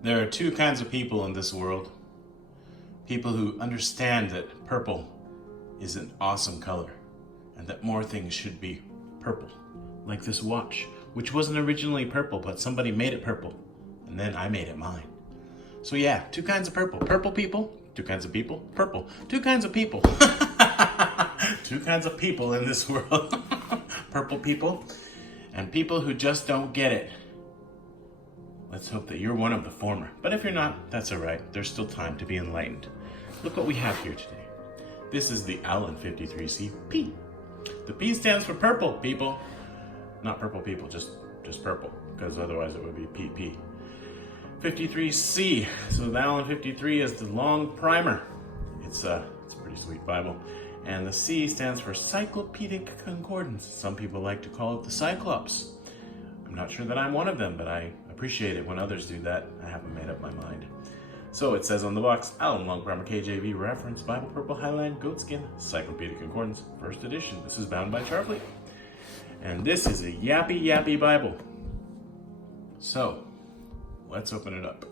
There are two kinds of people in this world. People who understand that purple is an awesome color and that more things should be purple. Like this watch, which wasn't originally purple, but somebody made it purple. And then I made it mine. So yeah, two kinds of purple. Purple people, two kinds of people, purple. Two kinds of people. Two kinds of people in this world. Purple people and people who just don't get it. Let's hope that you're one of the former. But if you're not, that's all right. There's still time to be enlightened. Look what we have here today. This is the Allan 53C P. The P stands for purple, people. Not purple people, just purple, because otherwise it would be PP. 53C. So the Allan 53 is the Longprimer. It's a pretty sweet Bible. And the C stands for Cyclopedic Concordance. Some people like to call it the Cyclops. I'm not sure that I'm one of them, but I appreciate it when others do that. I haven't made up my mind. So it says on the box, Allan Longprimer KJV Reference Bible Purple Highland Goatskin Cyclopedic Concordance, first edition. This is bound by Charlie. And this is a yappy Bible. So let's open it up.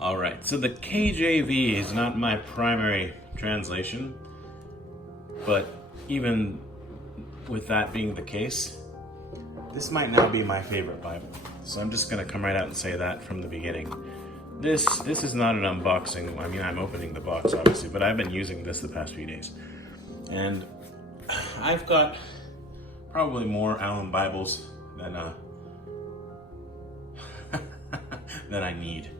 All right, so the KJV is not my primary translation, but even with that being the case, this might now be my favorite Bible. So I'm just gonna come right out and say that from the beginning. This is not an unboxing. I mean, I'm opening the box obviously, but I've been using this the past few days. And I've got probably more Allan Bibles than than I need.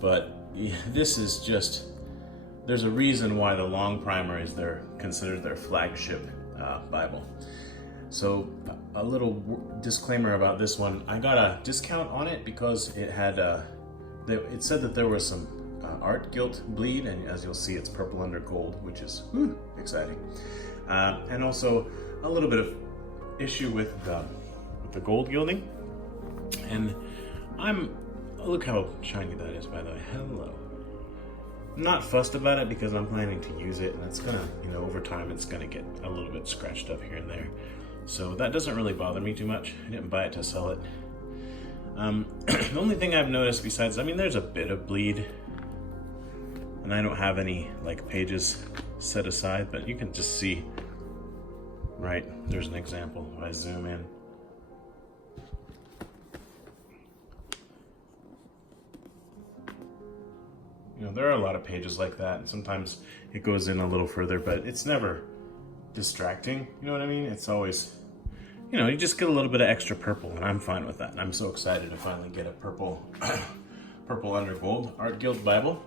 But yeah, this is just, there's a reason why the Longprimer is considered their flagship Bible. So a little disclaimer about this one. I got a discount on it because it had, it said that there was some art gilt bleed, and as you'll see, it's purple under gold, which is exciting. And also a little bit of issue with the gold gilding. And look how shiny that is, by the way. Hello. I'm not fussed about it because I'm planning to use it, and it's gonna, over time, it's gonna get a little bit scratched up here and there. So that doesn't really bother me too much. I didn't buy it to sell it. The only thing I've noticed besides, there's a bit of bleed, and I don't have any pages set aside, but you can just see, right? There's an example. If I zoom in. There are a lot of pages like that, and sometimes it goes in a little further, but it's never distracting. You know what I mean? It's always, you just get a little bit of extra purple, and I'm fine with that. And I'm so excited to finally get a purple under gold art gilt Bible.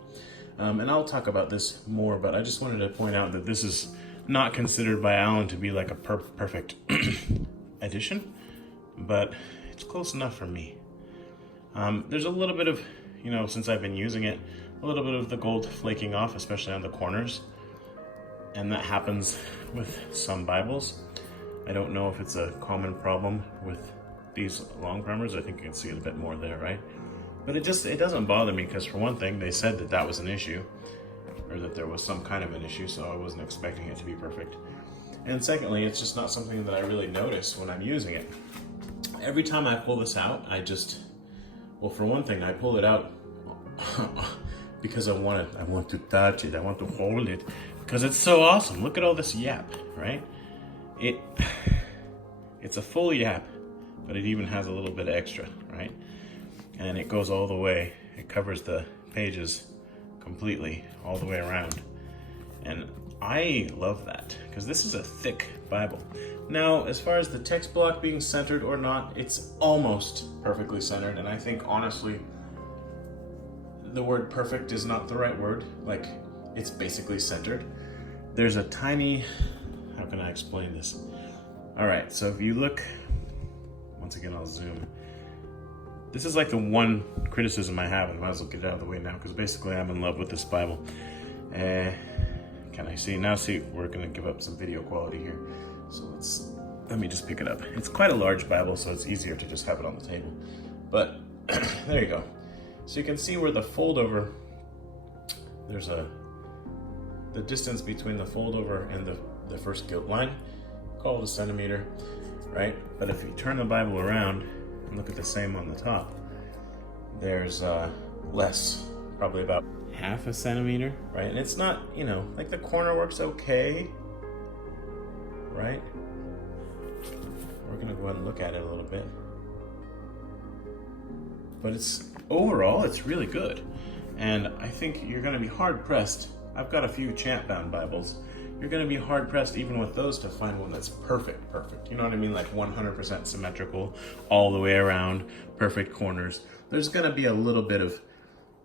And I'll talk about this more, but I just wanted to point out that this is not considered by Allan to be like a perfect edition, but it's close enough for me. There's a little bit of, since I've been using it, a little bit of the gold flaking off, especially on the corners. And that happens with some Bibles. I don't know if it's a common problem with these Longprimers. I think you can see it a bit more there, right? But it doesn't bother me because, for one thing, they said that was an issue, or that there was some kind of an issue, so I wasn't expecting it to be perfect. And secondly, it's just not something that I really notice when I'm using it. Every time I pull this out, for one thing, I pull it out because I want to touch it, I want to hold it, because it's so awesome. Look at all this yap, right? It's a full yap, but it even has a little bit extra, right? And it goes all the way. It covers the pages completely, all the way around. And I love that, because this is a thick Bible. Now, as far as the text block being centered or not, it's almost perfectly centered, and I think, honestly, the word perfect is not the right word. It's basically centered. There's a tiny, how can I explain this? All right, so if you look, once again, I'll zoom. This is the one criticism I have, and I might as well get it out of the way now, because basically I'm in love with this Bible. Can I see? Now see, we're gonna give up some video quality here. So let me just pick it up. It's quite a large Bible, so it's easier to just have it on the table. But there you go. So you can see where the fold over, there's the distance between the fold over and the first gilt line, call it a centimeter, right? But if you turn the Bible around, look at the same on the top. There's less, probably about half a centimeter, right? And it's not, you know, like the corner work's okay, right? We're gonna go ahead and look at it a little bit. But it's, overall, it's really good. And I think you're gonna be hard pressed. I've got a few champ bound Bibles. You're gonna be hard pressed even with those to find one that's perfect. You know what I mean? Like 100% symmetrical all the way around, perfect corners. There's gonna be a little bit of,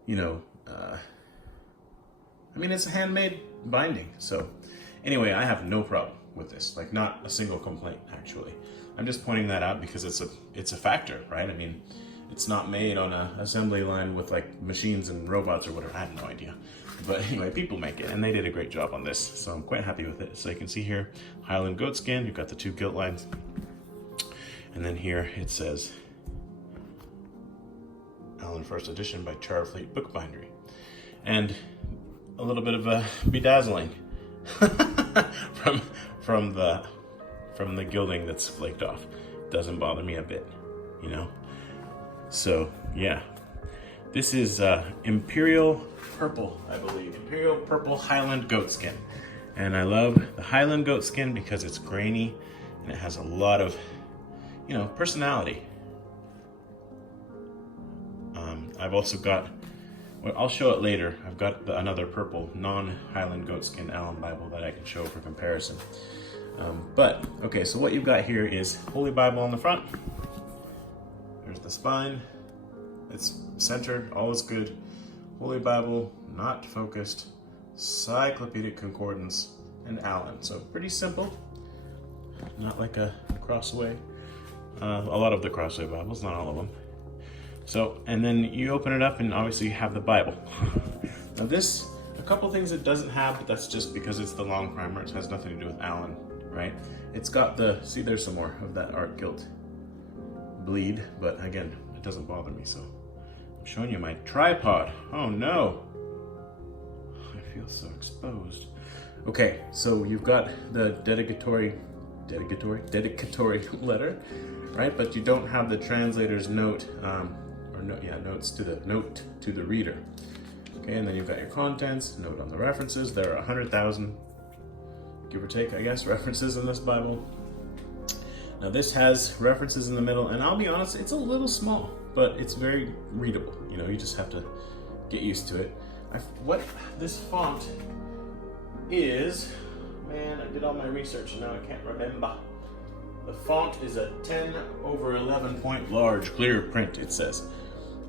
you know, I mean, it's a handmade binding. So anyway, I have no problem with this. Like, not a single complaint, actually. I'm just pointing that out because it's a factor, right? I mean, it's not made on an assembly line with like machines and robots or whatever. I have no idea. But anyway, people make it, and they did a great job on this. So I'm quite happy with it. So you can see here, Highland Goatskin, you've got the 2 gilt lines. And then here it says, Allan First Edition by Charfleet Bookbindery. And a little bit of a bedazzling from the gilding that's flaked off. Doesn't bother me a bit, you know? So yeah, this is Imperial Purple, I believe. Imperial Purple Highland Goatskin. And I love the Highland Goatskin because it's grainy and it has a lot of, you know, personality. I've also got, well, I'll show it later. I've got another purple non-Highland Goatskin Allan Bible that I can show for comparison. But, okay, so what you've got here is Holy Bible on the front. There's the spine. It's centered, all is good. Holy Bible, not focused. Cyclopedic Concordance, and Allan. So pretty simple. Not like a crossway. A lot of the crossway Bibles, not all of them. So, and then you open it up and obviously you have the Bible. Now this, a couple things it doesn't have, but that's just because it's the Longprimer. It has nothing to do with Allan, right? It's got the, see, there's some more of that art gilt bleed, but again, it doesn't bother me. So I'm showing you my tripod. Oh no, I feel so exposed. Okay, so you've got the dedicatory letter, right? But you don't have the translator's note, note to the reader. Okay, and then you've got your contents, note on the references. There are 100,000, give or take, I guess, references in this Bible. Now this has references in the middle, and I'll be honest, it's a little small, but it's very readable. You know, you just have to get used to it. What this font is, man, I did all my research and now I can't remember. The font is a 10/11 point large clear print, it says.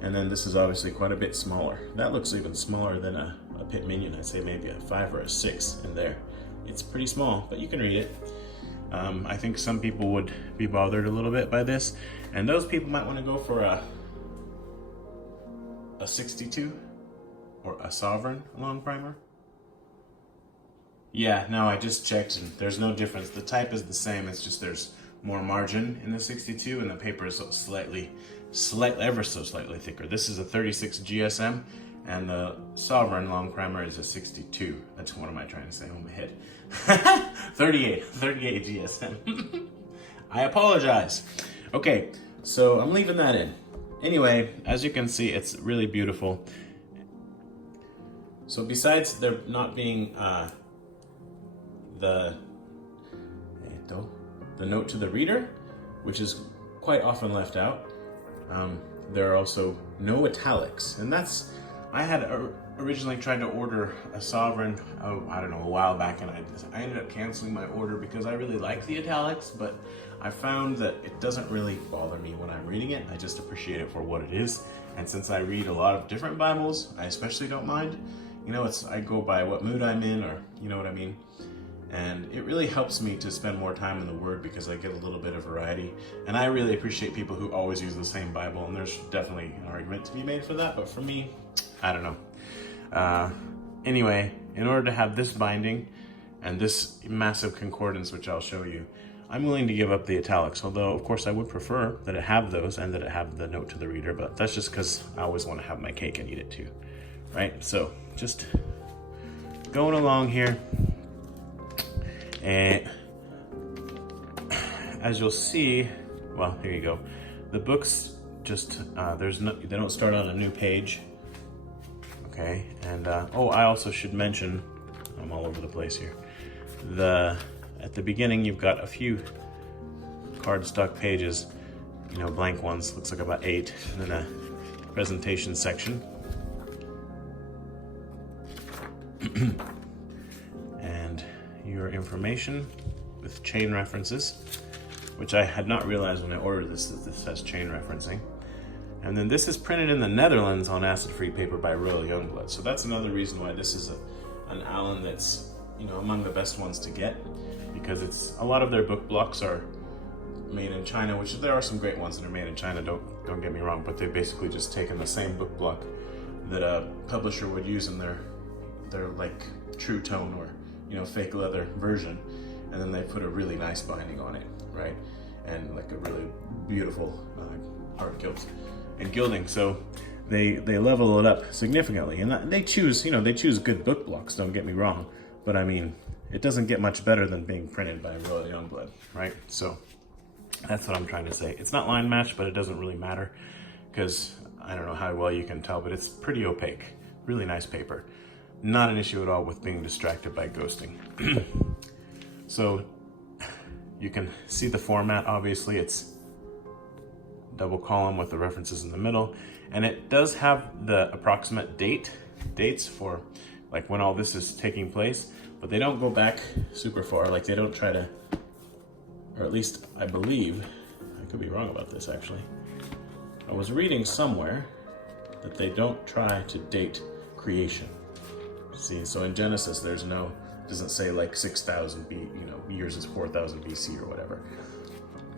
And then this is obviously quite a bit smaller. That looks even smaller than a Pit Minion. I'd say maybe a 5 or a 6 in there. It's pretty small, but you can read it. I think some people would be bothered a little bit by this, and those people might want to go for a 62 or a Sovereign Longprimer. Yeah, no, I just checked and there's no difference. The type is the same, it's just there's more margin in the 62 and the paper is ever so slightly thicker. This is a 36 GSM and the Sovereign Longprimer is a 62. That's what am I trying to say? Oh, my head. 38 GSM. I apologize. Okay, so I'm leaving that in. Anyway, as you can see, it's really beautiful. So besides there not being the note to the reader, which is quite often left out, there are also no italics, and that's, I had originally tried to order a Sovereign, I don't know, a while back, and I ended up canceling my order because I really like the italics, but I found that it doesn't really bother me when I'm reading it. I just appreciate it for what it is, and since I read a lot of different Bibles, I especially don't mind. You know, I go by what mood I'm in, or you know what I mean? And it really helps me to spend more time in the Word because I get a little bit of variety. And I really appreciate people who always use the same Bible, and there's definitely an argument to be made for that, but for me, I don't know. Anyway, in order to have this binding and this massive concordance, which I'll show you, I'm willing to give up the italics, although of course I would prefer that it have those and that it have the note to the reader, but that's just because I always want to have my cake and eat it too, right? So just going along here. And as you'll see, well, here you go. the books just, they don't start on a new page. Okay, and oh, I also should mention, I'm all over the place here. At the beginning, you've got a few cardstock pages, blank ones, looks like about 8, and then a presentation section. And your information with chain references, which I had not realized when I ordered this, that this has chain referencing. And then this is printed in the Netherlands on acid-free paper by Royal Youngblood. So that's another reason why this is an Allan that's, among the best ones to get, because a lot of their book blocks are made in China, which there are some great ones that are made in China, don't get me wrong, but they've basically just taken the same book block that a publisher would use in their like True Tone or fake leather version, and then they put a really nice binding on it, right? And like a really beautiful art gilt and gilding. So they level it up significantly, and they choose good book blocks, don't get me wrong, but I mean, it doesn't get much better than being printed by Royal Youngblood, right? So that's what I'm trying to say. It's not line matched, but it doesn't really matter, because I don't know how well you can tell, but it's pretty opaque. Really nice paper. Not an issue at all with being distracted by ghosting. So you can see the format. Obviously, it's double column with the references in the middle, and it does have the approximate dates for like when all this is taking place, but they don't go back super far. Like they don't try to, or at least I believe, I could be wrong about this actually. I was reading somewhere that they don't try to date creation. See, so in Genesis, it doesn't say like 6,000 years is 4,000 BC or whatever.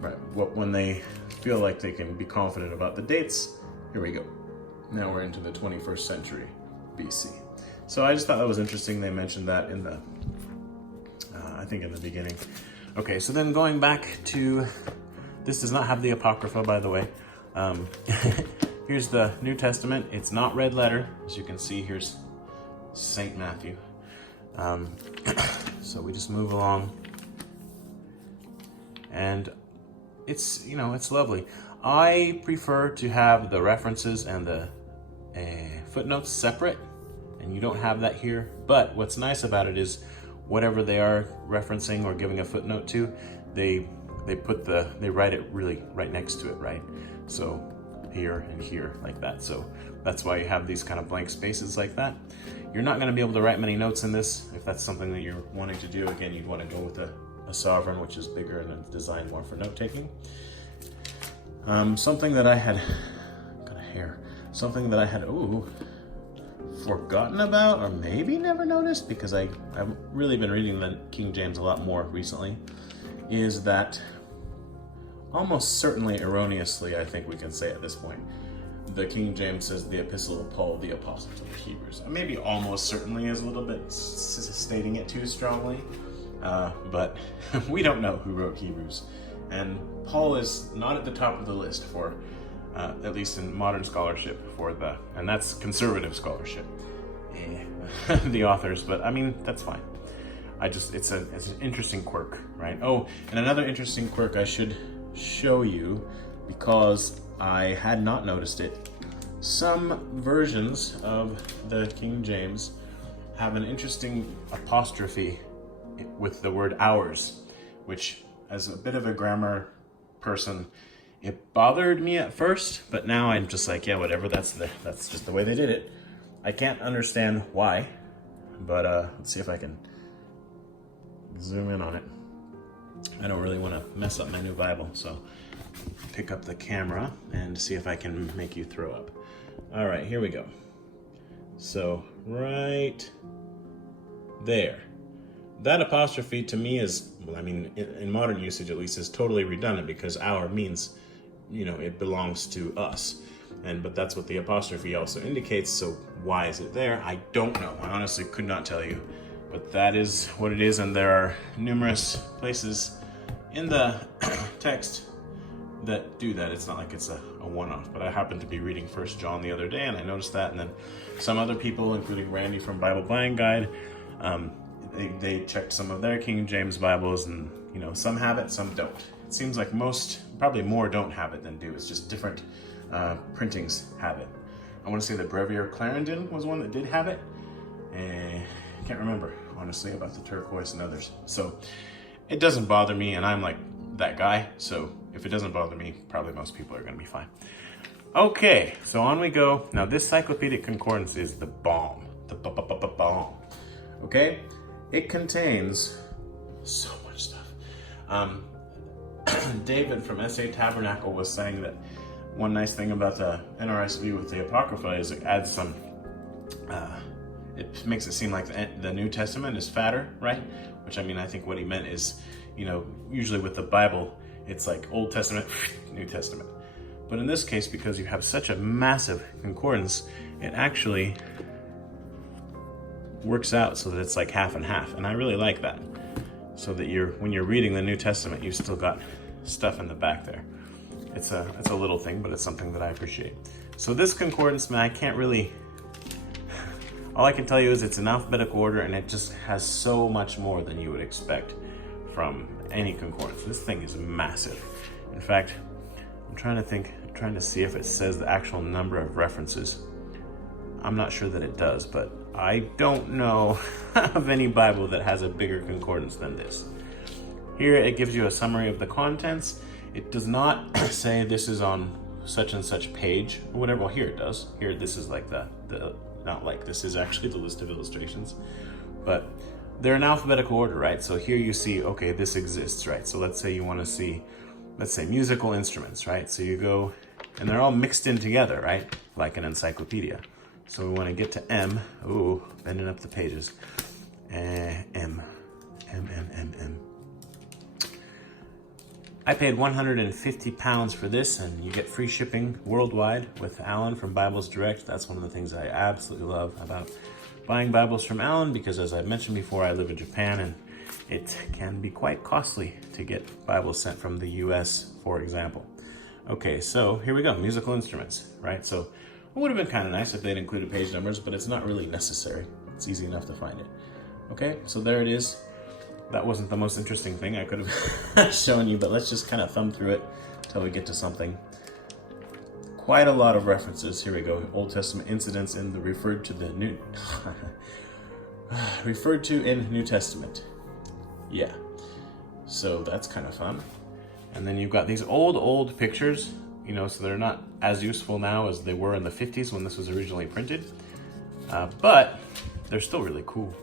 Right. When they feel like they can be confident about the dates, here we go. Now we're into the 21st century BC. So I just thought that was interesting. They mentioned that in the, I think in the beginning. Okay, so then going back to, this does not have the Apocrypha, by the way. Here's the New Testament. It's not red letter, as you can see. Here's St. Matthew. So we just move along, and it's it's lovely. I prefer to have the references and the footnotes separate, and you don't have that here. But what's nice about it is whatever they are referencing or giving a footnote to, they write it really right next to it, right? So here and here like that. So that's why you have these kind of blank spaces like that. You're not going to be able to write many notes in this. If that's something that you're wanting to do, again, you'd want to go with a sovereign, which is bigger and designed more for note taking. Something that I had, something that I had forgotten about, or maybe never noticed, because I've really been reading the King James a lot more recently, is that almost certainly erroneously, I think we can say at this point, the King James says the Epistle of Paul, the Apostle to the Hebrews. Maybe almost certainly is a little bit stating it too strongly, but we don't know who wrote Hebrews. And Paul is not at the top of the list for, at least in modern scholarship, and that's conservative scholarship, the authors, but I mean, that's fine. It's an interesting quirk, right? Oh, and another interesting quirk I should show you, because I had not noticed it. Some versions of the King James have an interesting apostrophe with the word ours, which, as a bit of a grammar person, it bothered me at first, but now I'm just like, yeah, whatever, that's just the way they did it. I can't understand why, but let's see if I can zoom in on it. I don't really want to mess up my new Bible, so pick up the camera and see if I can make you throw up. All right, here we go. So right there, that apostrophe to me is, well, I mean, in modern usage at least, is totally redundant, because our means, it belongs to us. But that's what the apostrophe also indicates. So why is it there? I don't know. I honestly could not tell you, but that is what it is. And there are numerous places in the text that do that. It's not like it's a one-off, but I happened to be reading 1 John the other day, and I noticed that. And then some other people, including Randy from Bible Buying Guide, they checked some of their King James Bibles, and some have it, some don't. it seems like probably more don't have it than do. It's just different printings have it. I want to say that Brevier Clarendon was one that did have it. And I can't remember, honestly, about the turquoise and others. So it doesn't bother me, and I'm like that guy. So if it doesn't bother me, probably most people are going to be fine. Okay, so on we go. Now this Cyclopedic Concordance is the bomb. The bomb. Okay? It contains so much stuff. David from SA Tabernacle was saying that one nice thing about the NRSV with the Apocrypha is it adds some, it makes it seem like the New Testament is fatter, right? Which, I mean, I think what he meant is, you know, usually with the Bible, it's like Old Testament, New Testament. But in this case, because you have such a massive concordance, it actually works out so that it's like half and half. And I really like that. So that when you're reading the New Testament, you've still got stuff in the back there. It's a little thing, but it's something that I appreciate. So this concordance, man, I can't really, all I can tell you is it's in alphabetical order, and it just has so much more than you would expect from any concordance. This thing is massive. In fact, I'm trying to see if it says the actual number of references. I'm not sure that it does, but I don't know of any Bible that has a bigger concordance than this. Here it gives you a summary of the contents. It does not say this is on such and such page or whatever. Well, here it does. Here, this is like this is actually the list of illustrations, but they're in alphabetical order, right? So here you see, okay, this exists, right? So let's say you want to see, let's say musical instruments, right? So you go, and they're all mixed in together, right? Like an encyclopedia. So we want to get to M. Ooh, bending up the pages. M. I paid £150 for this, and you get free shipping worldwide with Allan from Bibles Direct. That's one of the things I absolutely love about buying Bibles from Allan, because as I mentioned before, I live in Japan, and it can be quite costly to get Bibles sent from the US, for example. Okay, so here we go, musical instruments, right? So it would have been kind of nice if they'd included page numbers, but it's not really necessary. It's easy enough to find it. Okay, so there it is. That wasn't the most interesting thing I could have shown you, but let's just kind of thumb through it until we get to something. Quite a lot of references. Here we go. Old Testament incidents in the referred to in New Testament. Yeah. So that's kind of fun. And then you've got these old pictures, you know, so they're not as useful now as they were in the 50s when this was originally printed. But they're still really cool.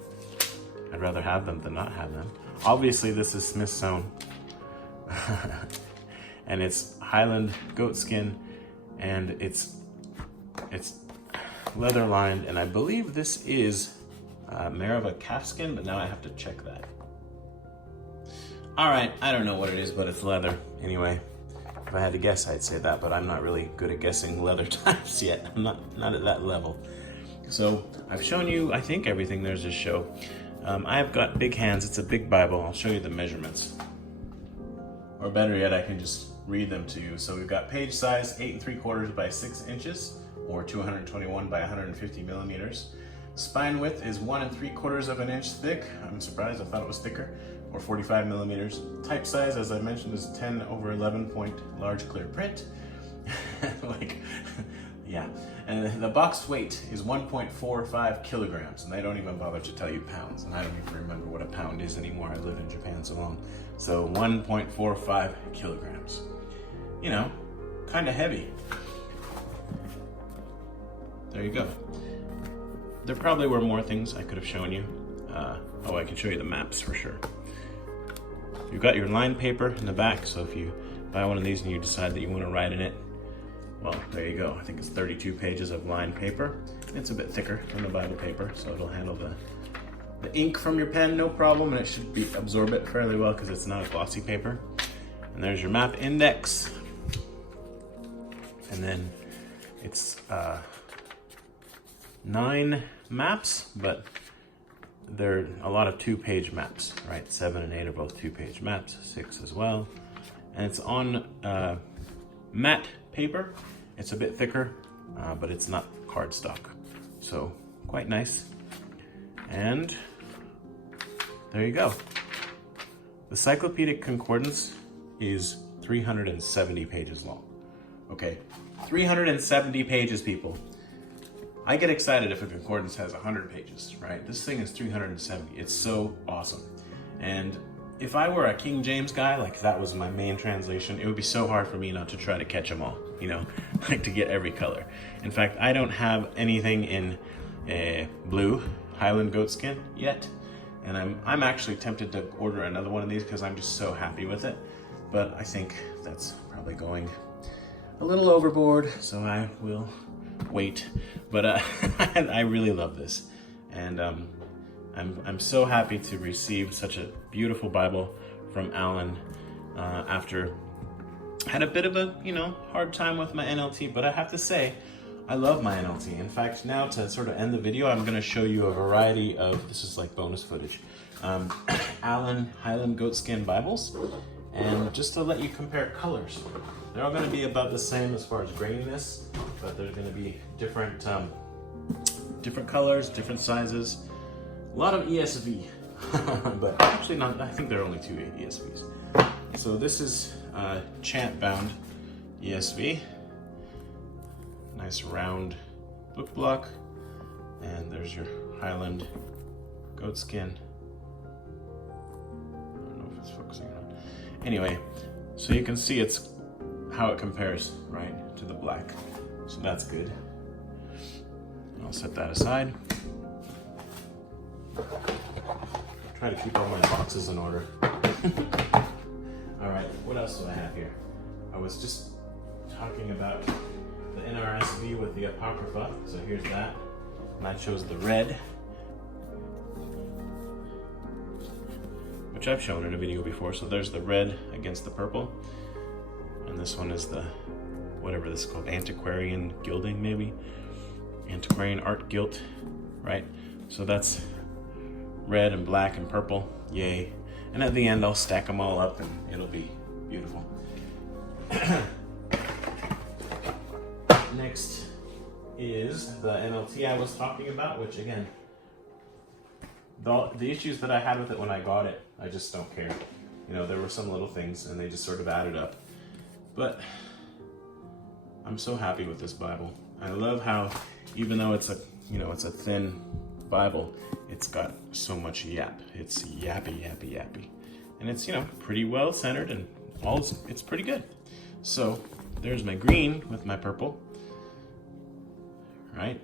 I'd rather have them than not have them. Obviously, this is Smith's sewn. And it's Highland goatskin, and it's leather lined, and I believe this is Marava calfskin, but now I have to check that. All right, I don't know what it is, but it's leather. Anyway, if I had to guess, I'd say that, but I'm not really good at guessing leather types yet. I'm not at that level. So I've shown you, I think, everything there's to show. I've got big hands. It's a big Bible. I'll show you the measurements. Or better yet, I can just read them to you. So we've got page size 8 3/4 by 6 inches, or 221 by 150 millimeters. Spine width is 1 3/4 of an inch thick. I'm surprised, I thought it was thicker. Or 45 millimeters. Type size, as I mentioned, is 10/11 point large clear print. Like, yeah. And the box weight is 1.45 kilograms, and they don't even bother to tell you pounds, and I don't even remember what a pound is anymore. I lived in Japan so long. So 1.45 kilograms. You know, kind of heavy. There you go. There probably were more things I could have shown you. I can show you the maps for sure. You've got your lined paper in the back, so if you buy one of these and you decide that you want to write in it, well, there you go. I think it's 32 pages of lined paper. It's a bit thicker than the Bible paper, so it'll handle the ink from your pen no problem, and it should absorb it fairly well because it's not a glossy paper. And there's your map index. And then it's 9 maps, but they're a lot of 2-page maps, right? 7 and 8 are both 2-page maps, 6 as well. And it's on matte paper. It's a bit thicker, but it's not cardstock. So quite nice. And there you go. The Cyclopedic Concordance is 370 pages long. Okay, 370 pages, people. I get excited if a concordance has 100 pages, right? This thing is 370. It's so awesome. And if I were a King James guy, like that was my main translation, it would be so hard for me not to try to catch them all, you know, like to get every color. In fact, I don't have anything in blue Highland goatskin yet. And I'm actually tempted to order another one of these because I'm just so happy with it. But I think that's probably going a little overboard, so I will wait. But I really love this. And I'm so happy to receive such a beautiful Bible from Allan after I had a bit of a, you know, hard time with my NLT, but I have to say, I love my NLT. In fact, now to sort of end the video, I'm gonna show you a variety of, this is like bonus footage, Allan Highland goatskin Bibles, and just to let you compare colors. They're all gonna be about the same as far as graininess, but they're gonna be different, different colors, different sizes. A lot of ESV, but actually not, I think there are only 2 ESVs. So this is chant bound ESV. Nice round book block. And there's your Highland goatskin. I don't know if it's focusing on. Anyway, so you can see it's how it compares, right, to the black. So that's good. I'll set that aside. Try to keep all my boxes in order. All right, what else do I have here? I was just talking about the NRSV with the Apocrypha, so here's that. And I chose the red, which I've shown in a video before. So there's the red against the purple. And this one is the, whatever this is called, antiquarian gilding maybe? Antiquarian art gilt, right? So that's red and black and purple, yay. And at the end, I'll stack them all up and it'll be beautiful. Next is the NLT I was talking about, which again, the issues that I had with it when I got it, I just don't care. You know, there were some little things and they just sort of added up. But I'm so happy with this Bible. I love how, even though it's a, you know, it's a thin Bible, it's got so much yap. It's yappy, yappy, yappy. And it's, you know, pretty well centered and it's pretty good. So there's my green with my purple, right?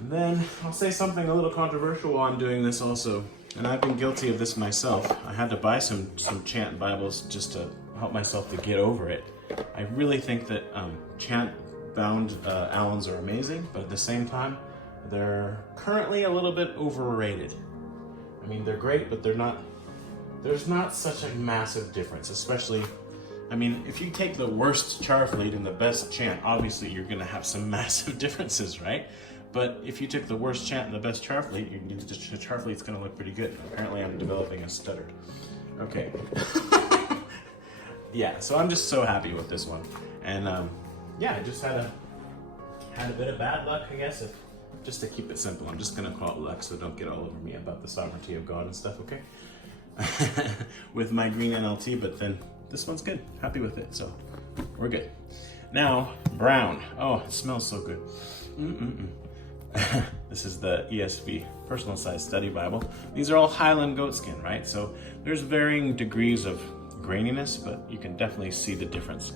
And then I'll say something a little controversial while I'm doing this also. And I've been guilty of this myself. I had to buy some chant Bibles just to help myself to get over it. I really think that chant bound Allans are amazing, but at the same time, they're currently a little bit overrated. I mean, they're great, but there's not such a massive difference, especially, I mean, if you take the worst charfleet and the best chant, obviously you're gonna have some massive differences, right? But if you took the worst chant and the best charfleet, the charfleet's gonna look pretty good. Apparently I'm developing a stutter. Okay. Yeah, so I'm just so happy with this one. And yeah, I just had a bit of bad luck, I guess, just to keep it simple. I'm just gonna call it luck, so don't get all over me about the sovereignty of God and stuff, okay? With my green NLT, but then this one's good. Happy with it, so we're good. Now, brown. Oh, it smells so good. This is the ESV, Personal Size Study Bible. These are all Highland goatskin, right? So there's varying degrees of graininess, but you can definitely see the difference,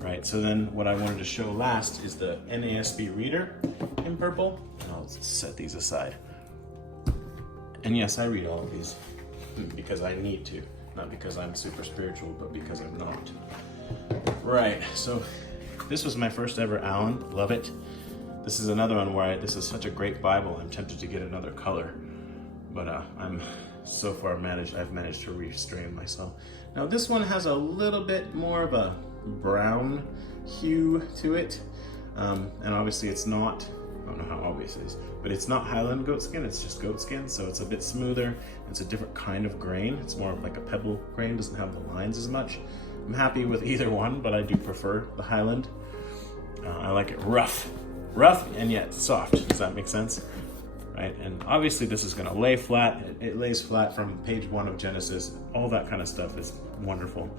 right? So then what I wanted to show last is the NASB reader in purple. And I'll set these aside. And yes, I read all of these because I need to, not because I'm super spiritual, but because I'm not. Right, so this was my first ever Allan, love it. This is another one where this is such a great Bible, I'm tempted to get another color, but I'm so far I've managed to restrain myself. Now this one has a little bit more of a brown hue to it, and obviously it's not, I don't know how obvious it is, but it's not Highland goatskin, it's just goatskin, so it's a bit smoother. It's a different kind of grain. It's more of like a pebble grain, doesn't have the lines as much. I'm happy with either one, but I do prefer the Highland. I like it rough and yet soft. Does that make sense? Right, and obviously this is gonna lay flat. It lays flat from page 1 of Genesis. All that kind of stuff is wonderful.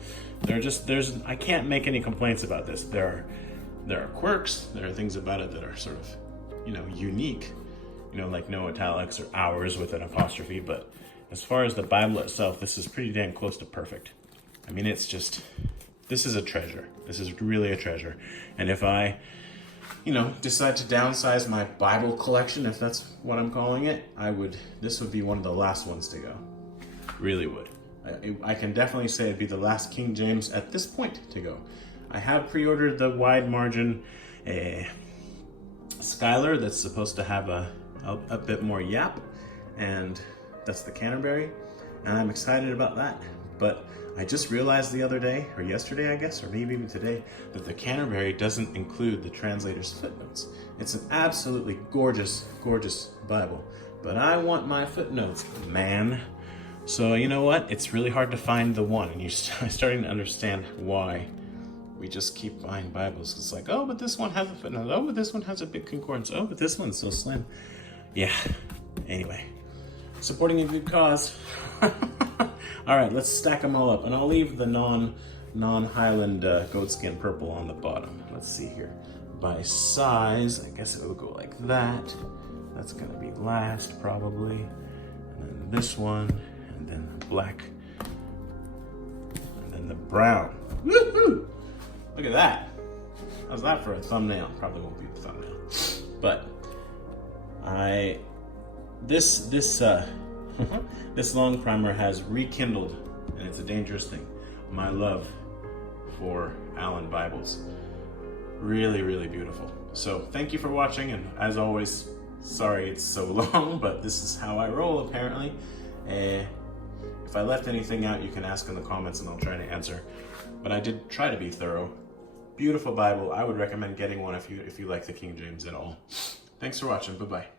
I can't make any complaints about this. There are quirks, there are things about it that are sort of, unique, like no italics or hours with an apostrophe, but as far as the Bible itself, this is pretty damn close to perfect. I mean, this is a treasure. This is really a treasure. And if I, decide to downsize my Bible collection, if that's what I'm calling it, this would be one of the last ones to go. Really would. I can definitely say it'd be the last King James at this point to go. I have pre-ordered the wide margin Schuyler that's supposed to have a bit more yap, and that's the Canterbury, and I'm excited about that. But I just realized the other day, or yesterday I guess, or maybe even today, that the Canterbury doesn't include the translator's footnotes. It's an absolutely gorgeous, gorgeous Bible, but I want my footnotes, man. So you know what? It's really hard to find the one, and you're starting to understand why we just keep buying Bibles. It's like, oh, but this one has a footnote. Oh, but this one has a big concordance. Oh, but this one's so slim. Yeah. Anyway, supporting a good cause. All right, let's stack them all up, and I'll leave the non-Highland goatskin purple on the bottom. Let's see here. By size, I guess it will go like that. That's gonna be last probably, and then this one, and then the black, and then the brown. Woohoo! Look at that. How's that for a thumbnail? Probably won't be a thumbnail, but this Longprimer has rekindled, and it's a dangerous thing, my love for Allan Bibles. Really, really beautiful. So thank you for watching, and as always, sorry it's so long, but this is how I roll apparently. If I left anything out, you can ask in the comments and I'll try to answer. But I did try to be thorough. Beautiful Bible. I would recommend getting one if you like the King James at all. Thanks for watching. Bye-bye.